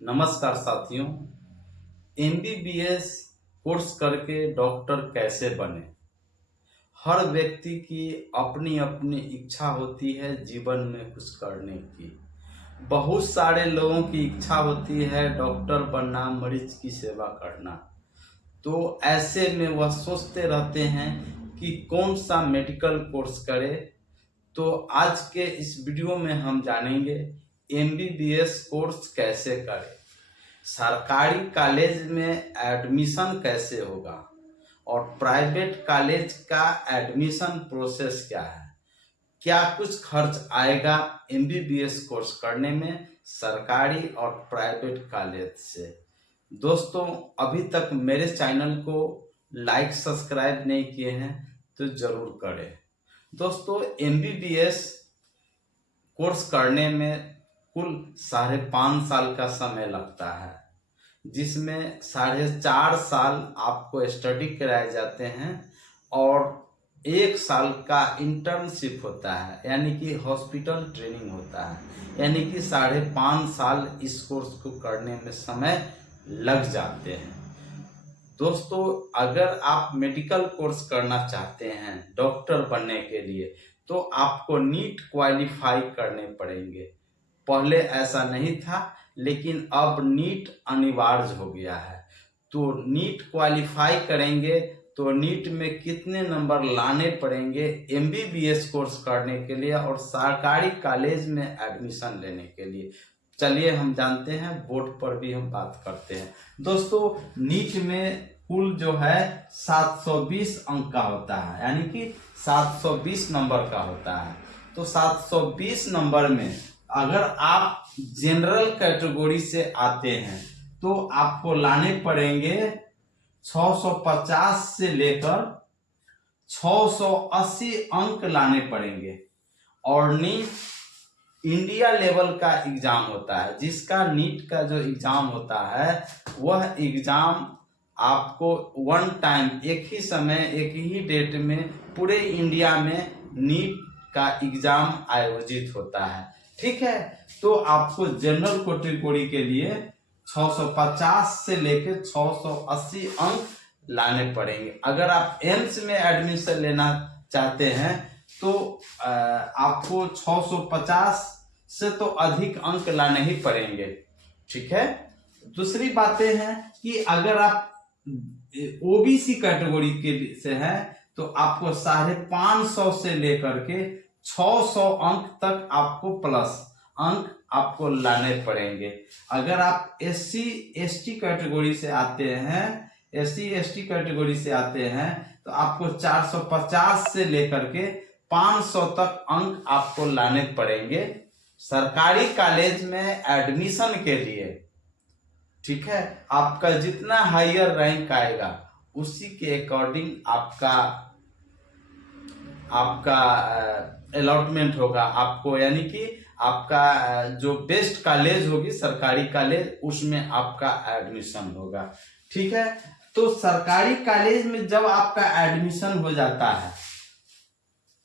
नमस्कार साथियों। MBBS course करके डॉक्टर कैसे बने। हर व्यक्ति की अपनी अपनी इच्छा होती है जीवन में कुछ करने की। बहुत सारे लोगों की इच्छा होती है डॉक्टर बनना, मरीज की सेवा करना। तो ऐसे में वह सोचते रहते हैं कि कौन सा मेडिकल कोर्स करे। तो आज के इस वीडियो में हम जानेंगे एमबीबीएस कोर्स कैसे करें, सरकारी कॉलेज में एडमिशन कैसे होगा और प्राइवेट कॉलेज का एडमिशन प्रोसेस क्या है, क्या कुछ खर्च आएगा एमबीबीएस कोर्स करने में सरकारी और प्राइवेट कॉलेज से। दोस्तों, अभी तक मेरे चैनल को लाइक सब्सक्राइब नहीं किए हैं तो जरूर करें। दोस्तों, एमबीबीएस कोर्स करने में कुल 5.5 साल का समय लगता है, जिसमें 4.5 साल आपको स्टडी कराए जाते हैं और 1 साल का इंटर्नशिप होता है, यानी कि हॉस्पिटल ट्रेनिंग होता है। यानी कि 5.5 साल इस कोर्स को करने में समय लग जाते हैं। दोस्तों, अगर आप मेडिकल कोर्स करना चाहते हैं डॉक्टर बनने के लिए तो आपको नीट क्वालिफाई करने पड़ेंगे। पहले ऐसा नहीं था, लेकिन अब नीट अनिवार्य हो गया है। तो नीट क्वालिफाई करेंगे तो नीट में कितने नंबर लाने पड़ेंगे एमबीबीएस कोर्स करने के लिए और सरकारी कॉलेज में एडमिशन लेने के लिए, चलिए हम जानते हैं। बोर्ड पर भी हम बात करते हैं। दोस्तों, नीट में कुल जो है 720 अंक का होता है, यानी कि 720 नंबर का होता है। तो 720 नंबर में अगर आप जनरल कैटेगरी से आते हैं तो आपको लाने पड़ेंगे 650 से लेकर 680 अंक लाने पड़ेंगे। और नीट इंडिया लेवल का एग्जाम होता है, जिसका नीट का जो एग्जाम होता है वह एग्जाम आपको वन टाइम, एक ही समय एक ही डेट में पूरे इंडिया में नीट का एग्जाम आयोजित होता है। ठीक है, तो आपको जनरल कैटेगरी के लिए 650 से लेकर 680 अंक लाने पड़ेंगे। अगर आप एम्स में एडमिशन लेना चाहते हैं तो आपको 650 से तो अधिक अंक लाने ही पड़ेंगे। ठीक है, दूसरी बातें हैं कि अगर आप ओबीसी कैटेगरी के से हैं तो आपको 550 से लेकर के 600 अंक तक आपको प्लस अंक आपको लाने पड़ेंगे। अगर आप एससी एसटी कैटेगरी से आते हैं, एससी एसटी कैटेगरी से आते हैं तो आपको 450 से लेकर के 500 तक अंक आपको लाने पड़ेंगे सरकारी कॉलेज में एडमिशन के लिए। ठीक है, आपका जितना हायर रैंक आएगा उसी के अकॉर्डिंग आपका अलॉटमेंट होगा आपको, यानी कि आपका जो बेस्ट कॉलेज होगी सरकारी कॉलेज, उसमें आपका एडमिशन होगा। ठीक है, तो सरकारी कॉलेज में जब आपका एडमिशन हो जाता है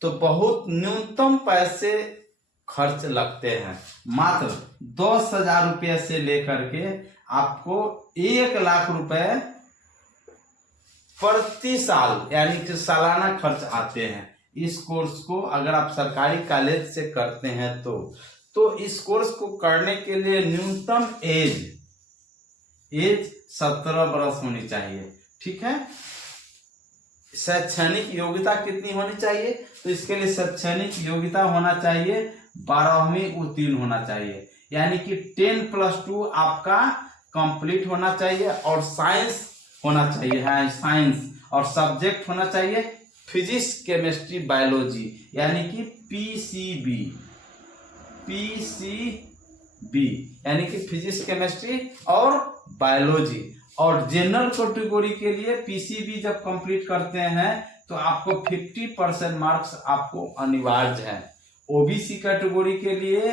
तो बहुत न्यूनतम पैसे खर्च लगते हैं। मात्र 10,000 रुपये से लेकर के आपको 1 लाख रुपए प्रति साल, यानी कि सालाना खर्च आते हैं। इस कोर्स को अगर आप सरकारी कॉलेज से करते हैं तो इस कोर्स को करने के लिए न्यूनतम एज 17 वर्ष होनी चाहिए। ठीक है, शैक्षणिक योग्यता कितनी होनी चाहिए? तो इसके लिए शैक्षणिक योग्यता होना चाहिए 12वीं उत्तीर्ण होना चाहिए, यानी कि 10+2 आपका कंप्लीट होना चाहिए और साइंस होना चाहिए है, साइंस, और सब्जेक्ट होना चाहिए फिजिक्स केमिस्ट्री बायोलॉजी, यानी कि पीसीबी यानी कि फिजिक्स केमिस्ट्री और बायोलॉजी। और जनरल कैटेगरी के लिए पीसीबी जब कंप्लीट करते हैं तो आपको 50% मार्क्स आपको अनिवार्य है। ओबीसी कैटेगरी के लिए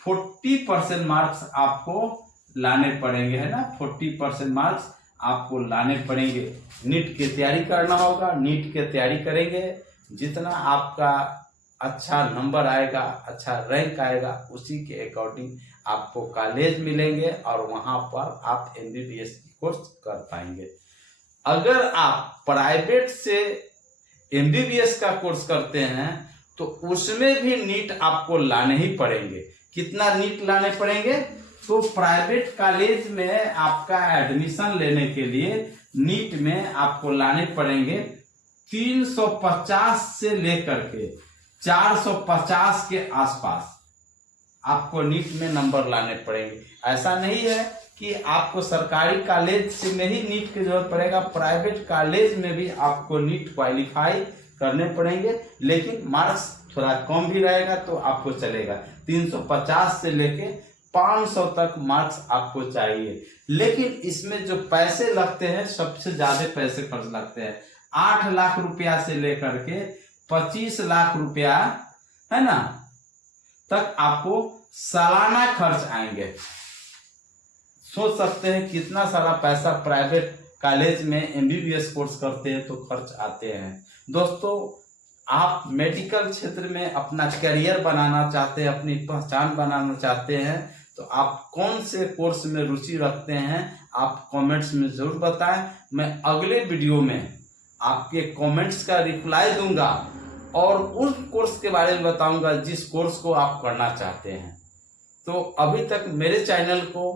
40% मार्क्स आपको लाने पड़ेंगे, है ना, 40% मार्क्स आपको लाने पड़ेंगे। नीट की तैयारी करना होगा, नीट की तैयारी करेंगे, जितना आपका अच्छा नंबर आएगा, अच्छा रैंक आएगा, उसी के अकॉर्डिंग आपको कॉलेज मिलेंगे और वहां पर आप एमबीबीएस कोर्स कर पाएंगे। अगर आप प्राइवेट से एमबीबीएस का कोर्स करते हैं तो उसमें भी नीट आपको लाने ही पड़ेंगे। कितना नीट लाने पड़ेंगे? तो प्राइवेट कॉलेज में आपका एडमिशन लेने के लिए नीट में आपको लाने पड़ेंगे 350 से लेकर के 450 के आसपास आपको नीट में नंबर लाने पड़ेंगे। ऐसा नहीं है कि आपको सरकारी कॉलेज से में ही नीट की जरूरत पड़ेगा, प्राइवेट कॉलेज में भी आपको नीट क्वालिफाई करने पड़ेंगे, लेकिन मार्क्स थोड़ा कम भी रहेगा तो आपको चलेगा। 350 से लेके 500 तक मार्क्स आपको चाहिए। लेकिन इसमें जो पैसे लगते हैं, सबसे ज्यादा पैसे खर्च लगते हैं। 8 लाख रुपया से लेकर के 25 लाख रुपया, है ना, तक आपको सालाना खर्च आएंगे। सोच सकते हैं कितना सारा पैसा प्राइवेट कॉलेज में एमबीबीएस कोर्स करते हैं तो खर्च आते हैं। दोस्तों, आप मेडिकल क्षेत्र में अपना करियर बनाना चाहते हैं, अपनी पहचान बनाना चाहते हैं, तो आप कौन से कोर्स में रुचि रखते हैं आप कमेंट्स में जरूर बताएं। मैं अगले वीडियो में आपके कमेंट्स का रिप्लाई दूंगा और उस कोर्स के बारे में बताऊंगा जिस कोर्स को आप करना चाहते हैं। तो अभी तक मेरे चैनल को